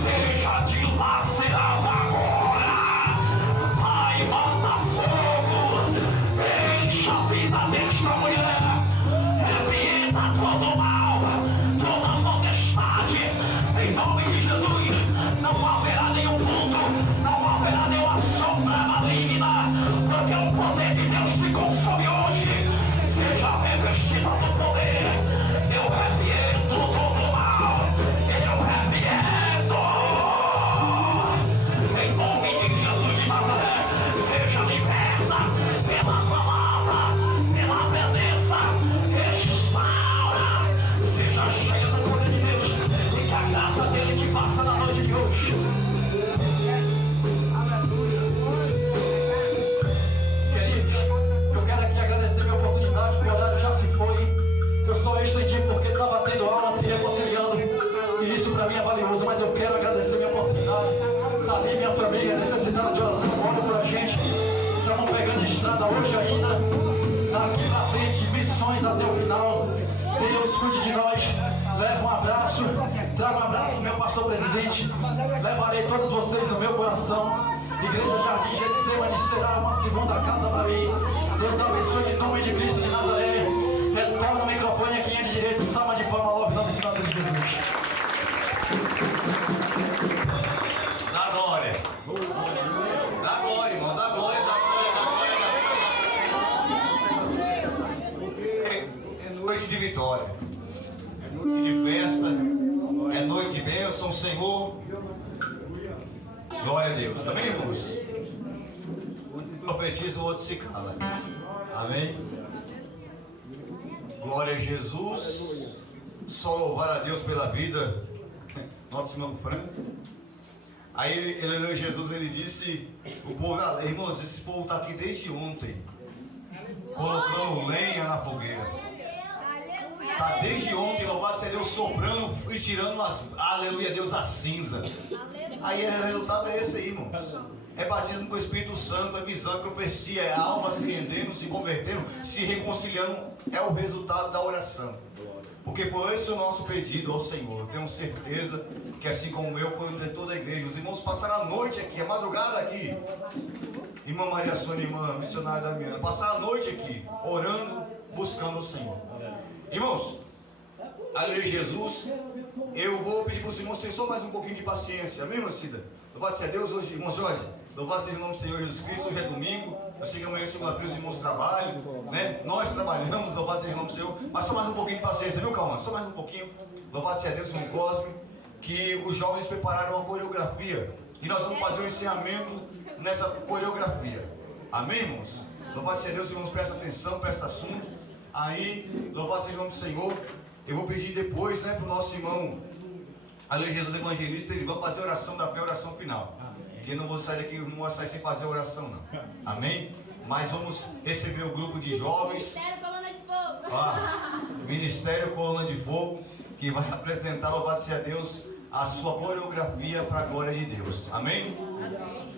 seja dilacerado agora. Pai, mata fogo, enche a vida desta mulher, repreenda todo o mal, toda a potestade, em nome de Jesus. Não haverá nenhum mundo, não haverá nenhuma sombra maligna, porque o poder de Deus te consome hoje. Seja revestido do poder. Eu repreendo todo o mal, eu repreendo em nome de Jesus de Nazaré. Seja liberta pela palavra, pela presença, restaura, seja cheia do poder de Deus, e que a graça dele te faça na noite de hoje. Queridos, eu quero aqui agradecer minha oportunidade, porque o horário já se foi. Eu só estendi porque estava tendo aula, se reconciliando, e isso para mim é valioso, mas eu quero agradecer minha oportunidade. Está ali minha família necessitada de oração, olha por a gente. Estamos pegando estrada hoje ainda, daqui para frente, missões até o final. Deus cuide de nós. Leva um abraço, traga um abraço do meu pastor presidente. Levarei todos vocês no meu coração. Igreja Jardim Getsemane será uma segunda casa para mim. Deus abençoe em nome de Cristo de Nazaré. Retorna o microfone aqui em direito, salva de palma, logo, nome santo de Jesus. Dá glória. Dá glória, irmão. Dá glória, dá glória, dá glória. Porque é noite de vitória. É noite de festa. É noite de bênção, Senhor. Glória a Deus. Amém, irmãos? Um profetiza, o outro se cala. Amém? Glória a Jesus. Só louvar a Deus pela vida. Nosso irmão França. Aí ele olhou Jesus, ele disse, o povo, irmãos, esse povo está aqui desde ontem, colocando lenha na fogueira. Está desde ontem, louvado seja Deus, soprando e tirando aleluia Deus, a cinza. Aí o resultado é esse aí, irmãos. É batismo com o Espírito Santo, é visão, é profecia, é alma se rendendo, se convertendo, se reconciliando. É o resultado da oração. Porque foi esse o nosso pedido ao Senhor. Eu tenho certeza que assim como eu, como de toda a igreja, os irmãos passaram a noite aqui, a madrugada aqui. Irmã Maria Sônia, irmã missionária Damiana, passaram a noite aqui, orando, buscando o Senhor. Irmãos, aleluia Jesus, eu vou pedir para os irmãos terem só mais um pouquinho de paciência. Amém, irmã Cida? Louvado seja Deus hoje, irmão Jorge. Louvado seja o nome do Senhor Jesus Cristo. Hoje é domingo. Eu sei que amanhã, segunda-feira, os irmãos trabalham, né? Nós trabalhamos, louvado seja o nome do Senhor. Mas só mais um pouquinho de paciência, viu, Calma? Só mais um pouquinho. Louvado seja Deus, irmão Cosme. Que os jovens prepararam uma coreografia. E nós vamos fazer um encerramento nessa coreografia. Amém, irmãos? Louvado seja Deus, irmãos, presta atenção, presta assunto. Aí, louvado seja o nome do Senhor. Eu vou pedir depois, né, para o nosso irmão aleluia Jesus Evangelista, ele vai fazer a oração da fé, a oração final. Que eu não vou sair daqui, não vou sair sem fazer a oração, não. Amém? Mas vamos receber o grupo de jovens. Ministério Coluna de Fogo. Ministério Coluna de Fogo, que vai apresentar, louvado seja Deus, a sua coreografia para a glória de Deus. Amém? Amém.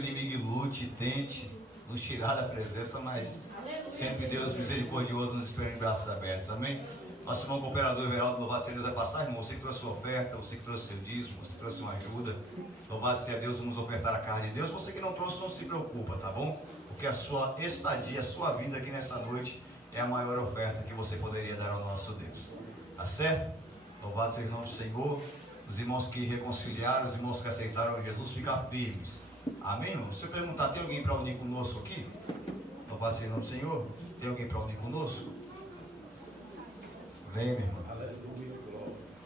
inimigo lute, tente nos tirar da presença, mas sempre Deus misericordioso nos espera em braços abertos, amém? Nosso irmão cooperador Everaldo, louvado seja Deus, vai passar, irmão, você que trouxe sua oferta, você que trouxe seu dízimo, você que trouxe uma ajuda, louvado seja Deus, vamos ofertar a carne de Deus. Você que não trouxe, não se preocupa, tá bom? Porque a sua estadia, a sua vinda aqui nessa noite é a maior oferta que você poderia dar ao nosso Deus, tá certo? Louvado seja o nome do Senhor. Os irmãos que reconciliaram, os irmãos que aceitaram Jesus, ficar firmes, amém, irmão? Se eu perguntar, tem alguém para unir conosco aqui? Louvado seja o nome do Senhor. Tem alguém para unir conosco? Vem, meu irmão.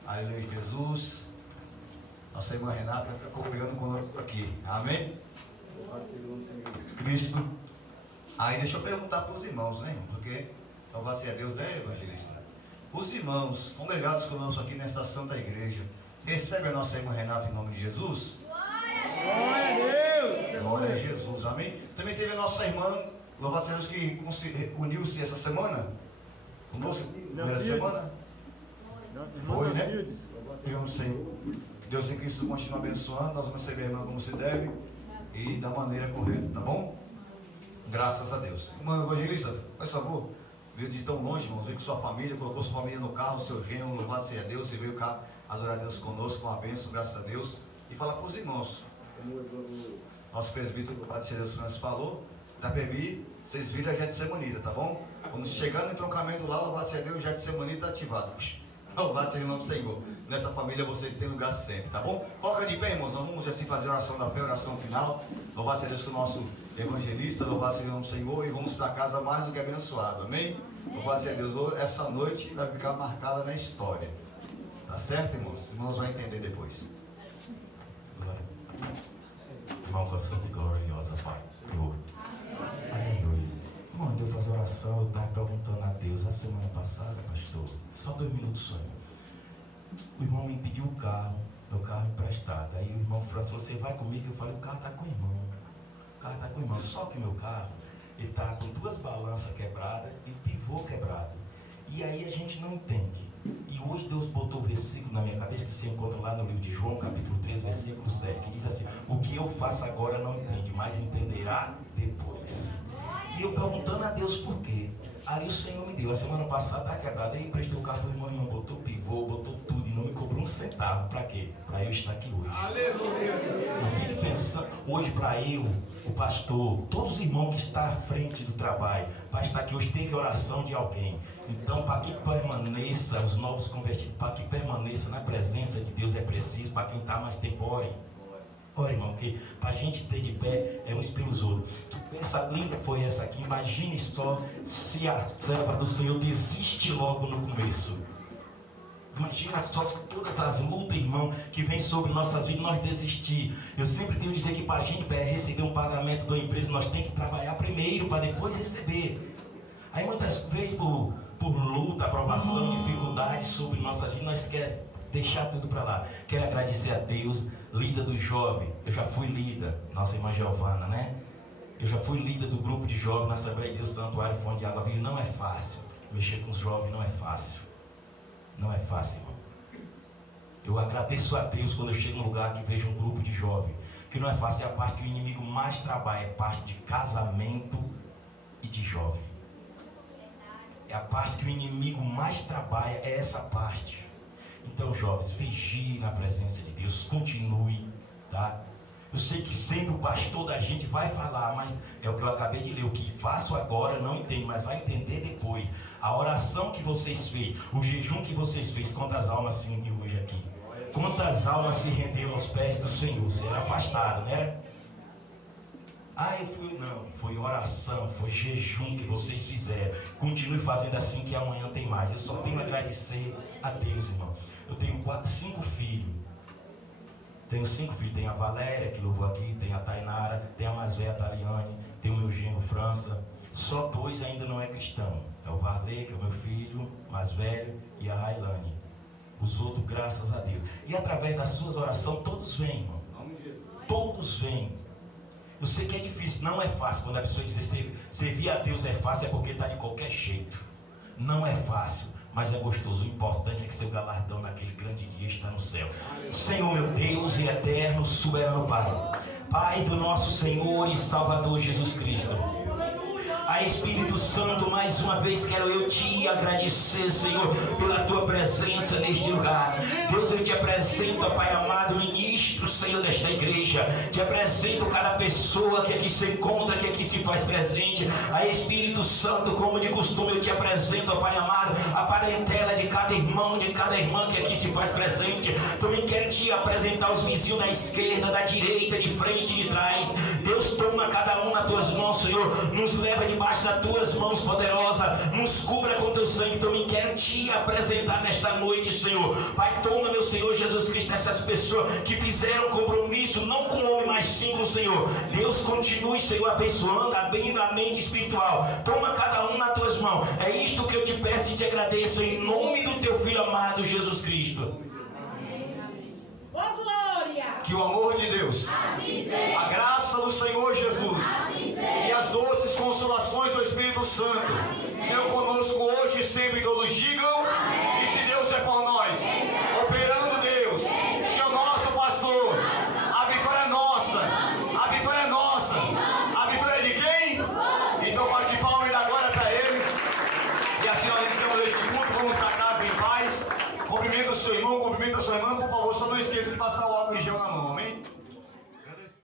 Aleluia, Jesus. Nossa irmã Renata vai ficar congregando conosco aqui. Amém? Cristo. Aí deixa eu perguntar para os irmãos, né, irmão? Porque louvado seja Deus, né, evangelista? Os irmãos congregados conosco aqui nesta santa igreja, recebe a nossa irmã Renata em nome de Jesus? Glória a Deus! Glória a Jesus, amém? Também teve a nossa irmã, louvado seja Deus, que uniu-se essa semana conosco, primeira semana. Foi, né? Deus em Cristo continua abençoando. Nós vamos receber a irmã como se deve e da maneira correta, tá bom? Graças a Deus. Irmã evangelista, faz favor, veio de tão longe, irmão, veio com sua família, colocou sua família no carro, seu genro, louvado seja Deus, e veio cá adorar a Deus conosco, com a bênção, graças a Deus, e falar para os irmãos. Nosso presbítero, louvado seja Deus, Francis falou, da PEMI, vocês viram a Getsemanita, tá bom? Quando chegar no entroncamento lá, louvado seja Deus, o Getsemanita ativado. Louvado seja o nome do Senhor. Nessa família vocês têm lugar sempre, tá bom? Coloca de pé, irmãos, nós vamos assim fazer a oração da fé, a oração final. Louvado seja Deus com o nosso evangelista, louvado seja o nome do Senhor, e vamos para casa mais do que abençoado, amém? Louvado seja Deus, essa noite vai ficar marcada na história. Tá certo, irmãos? Os irmãos vão entender depois. Irmão, com a santa e gloriosa Pai. Aleluia. Irmão, eu fazer oração, eu estava perguntando a Deus a semana passada, pastor, só 2 minutos só. O irmão me pediu o carro, meu carro emprestado. Aí o irmão falou assim, você vai comigo? Eu falei, o carro está com o irmão. O carro está com o irmão. Só que meu carro, ele está com 2 balanças quebradas e pivô quebrado. E aí a gente não entende. E hoje Deus botou o versículo na minha cabeça, que se encontra lá no livro de João, capítulo 3, versículo 7, que diz assim, o que eu faço agora não entende, mas entenderá depois. E eu perguntando a Deus por quê. Ali o Senhor me deu, a semana passada está quebrada, aí emprestei o carro para o irmão, botou pivô, botou tudo e não me cobrou um centavo. Para quê? Para eu estar aqui hoje. Aleluia! Eu fico pensando, hoje para eu, o pastor, todos os irmãos que estão à frente do trabalho, para estar aqui hoje, teve oração de alguém. Então, para que permaneça, os novos convertidos, para que permaneça na presença de Deus é preciso, para quem está mais tempo, ore. Olha, irmão, porque para a gente ter de pé é uns pelos outros. Essa linda foi essa aqui. Imagine só se a serva do Senhor desiste logo no começo. Imagina só se todas as lutas, irmão, que vem sobre nossas vidas, nós desistir. Eu sempre tenho que dizer que para a gente receber um pagamento da empresa, nós temos que trabalhar primeiro para depois receber. Aí muitas vezes por luta, aprovação, dificuldade sobre nossas vidas, nós queremos deixar tudo para lá. Quero agradecer a Deus, líder do jovem. Eu já fui líder, nossa irmã Giovana, né? Eu já fui líder do grupo de jovens na Assembleia de Deus Santuário Fonte de Água Viva. Não é fácil. Mexer com os jovens não é fácil. Não é fácil, irmão. Eu agradeço a Deus quando eu chego num lugar que vejo um grupo de jovens. Que não é fácil, é a parte que o inimigo mais trabalha, é a parte de casamento e de jovem. É a parte que o inimigo mais trabalha, é essa parte. Então, jovens, vigie na presença de Deus, continue, tá? Eu sei que sempre o pastor da gente vai falar, mas é o que eu acabei de ler, o que faço agora não entendo, mas vai entender depois. A oração que vocês fez, o jejum que vocês fez, quantas almas se uniu hoje aqui? Quantas almas se renderam aos pés do Senhor? Você era afastado, não era? Ah, eu fui, não, foi oração, foi jejum que vocês fizeram. Continue fazendo assim que amanhã tem mais. Eu só tenho a agradecer a Deus, irmão. Eu tenho 5 filhos. Tenho 5 filhos. Tem a Valéria, que louvou aqui, tem a Tainara, tem a mais velha, a Taliane, tem o meu genro, França. Só 2 ainda não é cristão. É o Varley, que é o meu filho mais velho, e a Railane. Os outros, graças a Deus. E através das suas orações, todos vêm, irmão. Todos vêm. Eu sei que é difícil, não é fácil. Quando a pessoa diz servir a Deus é fácil, é porque está de qualquer jeito. Não é fácil, mas é gostoso. O importante é que seu galardão naquele grande dia está no céu. Senhor meu Deus e eterno, soberano Pai, Pai do nosso Senhor e Salvador Jesus Cristo. Espírito Santo, mais uma vez quero eu te agradecer, Senhor, pela tua presença neste lugar. Deus, eu te apresento, Pai amado, ministro, Senhor, desta igreja. Te apresento cada pessoa que aqui se encontra, que aqui se faz presente. Espírito Santo, como de costume, eu te apresento, Pai amado, a parentela de cada irmão, de cada irmã que aqui se faz presente. Também quero te apresentar os vizinhos da esquerda, da direita, de frente e de trás. Deus, toma cada um nas tuas mãos, Senhor, nos leva debaixo das tuas mãos poderosas, nos cubra com teu sangue. Também quero te apresentar nesta noite, Senhor. Pai, toma, meu Senhor Jesus Cristo, essas pessoas que fizeram compromisso, não com o homem, mas sim com o Senhor. Deus, continue, Senhor, abençoando, abrindo a mente espiritual. Toma cada um nas tuas mãos. É isto que eu te peço e te agradeço, em nome do teu Filho amado, Jesus Cristo. Oh, glória! Que o amor de Deus, a graça do Senhor Jesus e as doces consolações do Espírito Santo sejam conosco hoje e sempre. Todos digam: e se Deus é por nós,